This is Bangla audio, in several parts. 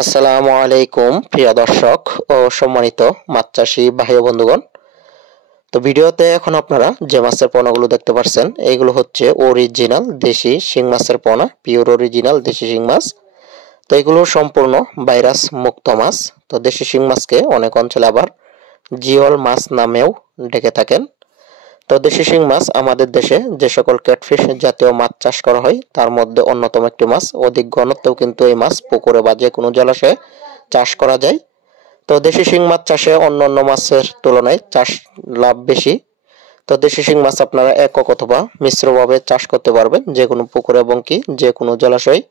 আসসালামু আলাইকুম প্রিয় দর্শক ও সম্মানিত মাছ চাষী ভাই ও বন্ধুগণ। তো ভিডিওতে এখন আপনারা যে মাছের পোনাগুলো দেখতে পাচ্ছেন এইগুলো হচ্ছে অরিজিনাল দেশি শিং মাছের পোনা, পিওর অরিজিনাল দেশি শিং মাছ। তো এগুলো সম্পূর্ণ ভাইরাস মুক্ত মাছ। তো দেশি শিং মাছকে অনেক অঞ্চলে আবার জিওল মাছ নামেও ডেকে থাকেন। তো দেশি শিং মাছ আমাদের দেশে যে সকল ক্যাটফিশ জাতীয় মাছ চাষ করা হয় তার মধ্যে অন্যতম একটি মাছ। অধিক ঘনত্বেও কিন্তু এই মাছ পুকুরে বা যে কোনো জলাশয়ে চাষ করা যায়। তো দেশি শিং মাছ চাষে অন্যান্য মাছের তুলনায় চাষ লাভ বেশি। তো দেশি শিং মাছ আপনারা একক অথবা মিশ্রভাবে চাষ করতে পারবেন যে কোনো পুকুরে এবং কি যে কোনো জলাশয়ে।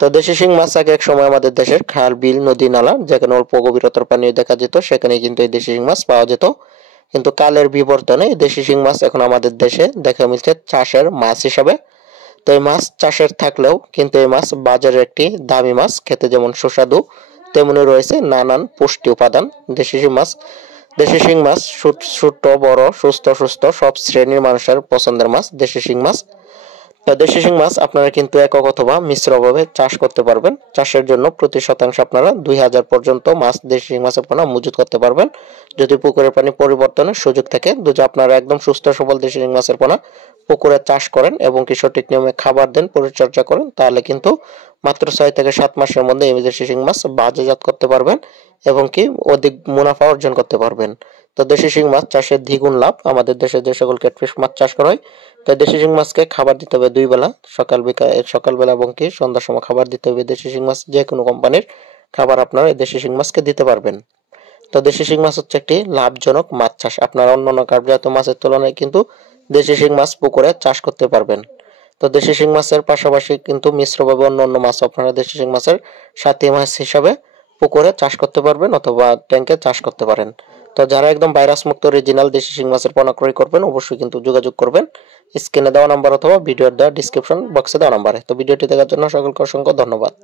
তো দেশি শিং মাছ আগে এক সময় আমাদের দেশের খাল, বিল, নদী, নালা যেখানে অল্প গভীরতার পানি দেখা যেত সেখানে কিন্তু এই দেশি শিং মাছ পাওয়া যেত। কিন্তু কালের বিবর্তনে এই দেশি শিং মাছ এখন আমাদের দেশে দেখা মিলছে চাষের মাছ হিসাবে। তো এই মাছ চাষের থাকলেও কিন্তু এই মাছ বাজারের একটি দামি মাছ, খেতে যেমন সুস্বাদু তেমনি রয়েছে নানান পুষ্টি উপাদান। দেশি শিং মাছ ছোট বড় সুস্থ সুস্থ সব শ্রেণীর মানুষের পছন্দের মাছ দেশি শিং মাছ। তো দেশি শিং মাছ আপনারা কিন্তু একক অথবা মিশ্রভাবে চাষ করতে পারবেন। চাষের জন্য প্রতি শতাংশে আপনারা 2000 পর্যন্ত মাছ দেশি শিং মাছের পোনা মজুত করতে পারবেন যদি পুকুরের পানি পরিবর্তনের সুযোগ থাকে। যদি আপনারা একদম সুস্থ সবল দেশি শিং মাছের পোনা পুকুরে চাষ করেন এবং কি সঠিক নিয়মে খাবার দেন, পরিচর্যা করেন, তাহলে কিন্তু মাত্র 6 থেকে 7 মাসের মধ্যে এই দেশি শিং মাছ বাজারজাত করতে পারবেন এবং কি অধিক মুনাফা অর্জন করতে পারবেন। তো দেশি শিং মাছ চাষের দ্বিগুণ লাভ। আমাদের দেশে যে সকল ক্যাটফিশ মাছ চাষ করা হয়, তো দেশি শিং মাছকে খাবার দিতে হবে 2 বেলা, সকালবেলা এবং কি সন্ধ্যার সময় খাবার দিতে হবে। দেশি শিং মাছ যে কোনো কোম্পানির খাবার আপনারা এই দেশি শিং মাছকে দিতে পারবেন। তো দেশি শিং মাছ হচ্ছে একটি লাভজনক মাছ চাষ। আপনারা অন্যান্য কার্পজাত মাছের তুলনায় কিন্তু দেশি শিং মাছ পুকুরে চাষ করতে পারবেন। তো দেশি শিং মাছের পাশাপাশি কিন্তু মিশ্রভাবে অন্যান্য মাছ আপনারা দেশি শিং মাছের সাথী মাছ হিসাবে পুকুরে চাষ করতে পারবেন অথবা ট্যাঙ্কে চাষ করতে পারেন। তো যারা একদম ভাইরাস মুক্ত অরিজিনাল দেশি শিং মাছের পোনা ক্রয় করবেন অবশ্যই কিন্তু যোগাযোগ করবেন স্ক্রিনে দেওয়া নাম্বার অথবা ভিডিওর দেওয়া ডিসক্রিপশন বক্সে দেওয়া নাম্বারে। তো ভিডিওটি দেখার জন্য সকলকে অসংখ্য ধন্যবাদ।